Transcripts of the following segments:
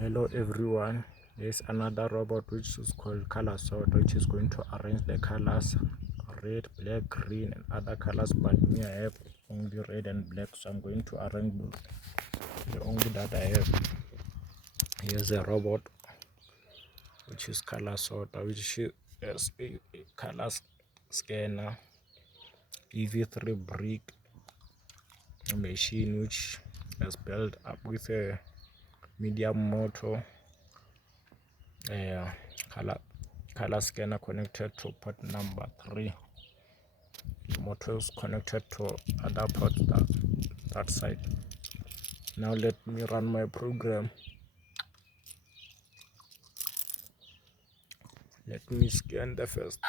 Hello everyone, there's another robot which is called color sort, which is going to arrange the colors red, black, green and other colors, but me I have only red and black, so I'm going to arrange the only that I have. Here's a robot which is color sorter, which is a color scanner, EV3 brick machine which is built up with a medium motor, color scanner connected to port number 3. The motor is connected to other port that side. Now let me run my program. Let me scan the first.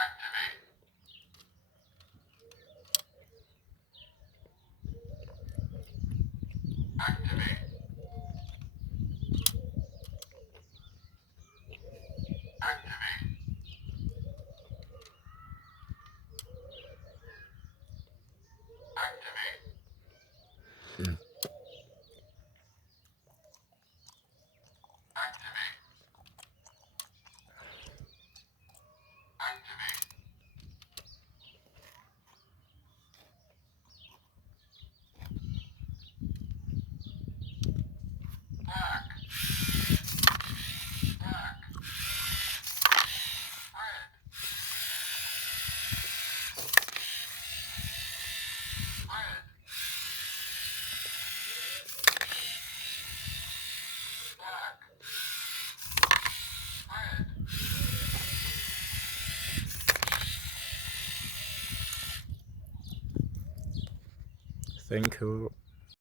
Thank you.